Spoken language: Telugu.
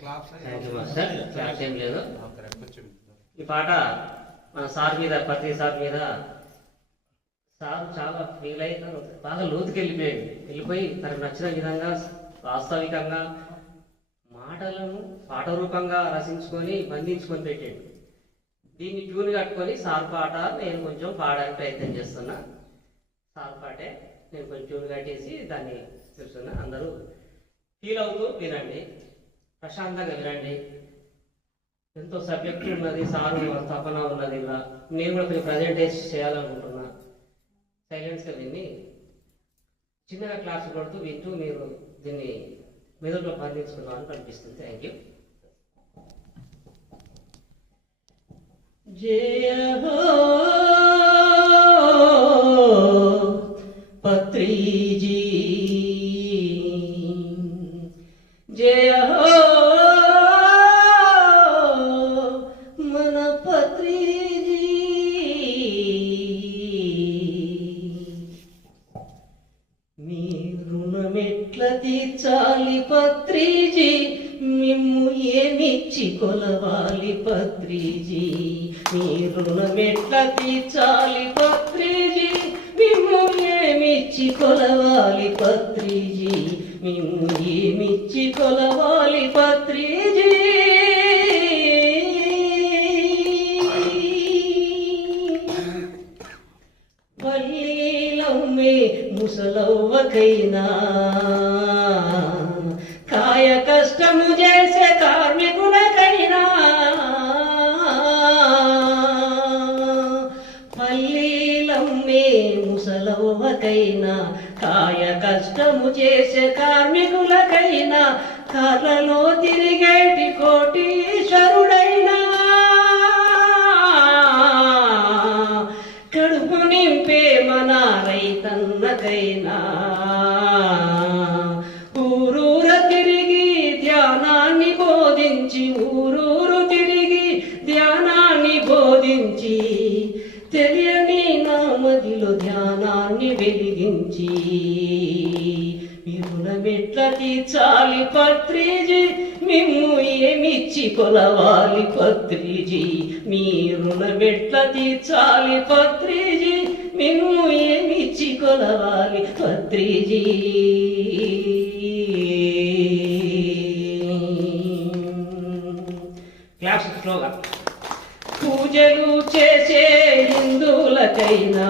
క్లాస్ ఏం లేదు. ఈ పాట మన సార్ మీద, ప్రతి సార్ మీద సార్ చాలా ఫీల్ అయి బాగా లోతుకి వెళ్ళిపోయి తనకు నచ్చిన విధంగా వాస్తవికంగా మాటలను పాట రూపంగా రచించుకొని బంధించుకొని పెట్టాడు. దీన్ని ట్యూన్ కట్టుకొని సార్ పాట నేను కొంచెం పాడడానికి ప్రయత్నం చేస్తున్నా. సార్ పాటే నేను కొంచెం ట్యూన్ కట్టేసి దాన్ని చూస్తున్నా. అందరూ ఫీల్ అవుతూ వినండి, ప్రశాంతంగా వినండి. ఎంతో సబ్జెక్ట్ ఉన్నది, సారు తపన ఉన్నది. ఇలా నేను కూడా కొంచెం ప్రజెంటేషన్ చేయాలనుకుంటున్నా. సైలెన్స్గా విని చిన్నగా క్లాస్ కొడుతూ వింటూ మీరు దీన్ని మెదడులో బంధించుకున్నాను కనిపిస్తుంది. Thank you. జయ హో పత్రిజీ, జయ హో మన పత్రిజీ. మీ రుణమెట్ల తీర్చాలి పత్రిజీ, మిమ్ము ఏమిచ్చి కొలవాలి పత్రిజీ. మీ రుణమెట్ల తీర్చాలి పత్రిజీ, మిమ్ము ఏమిచ్చి కొలవాలి పత్రిజీ. మిమ్ము ఏమిచ్చి కొలవాలి పత్రిజీ. పల్లీలమ్మే ముసలవ్వకైనా, కాయ కష్టము చేసే కార్మికులకైనా, పల్లీలమ్మే ముసలవ్వకైనా, కాయ కష్టము చేసే కార్మికులకైనా, కర్రలో తిరిగేటి కోటీశ్వరుడైనా, కడుపు నింపే మన రైతన్నకైనా, ఊరూర తిరిగి ధ్యానాన్ని బోధించి, ఊరూరు తిరిగి ధ్యానాన్ని బోధించి, తెలియని నా మదిలో ధ్యానాన్ని వెలిగించి, మీ రుణమెట్ల తీర్చాలి పత్రిజీ, మిమ్ము ఏమిచ్చి కొలవాలి పత్రిజీ. మీ రుణమెట్ల తీర్చాలి పత్రిజీ, మిమ్ము ఏమిచ్చి కొలవాలి పత్రిజీ. క్లాస్ స్లోగా. పూజలు చేసే హిందువులకైనా,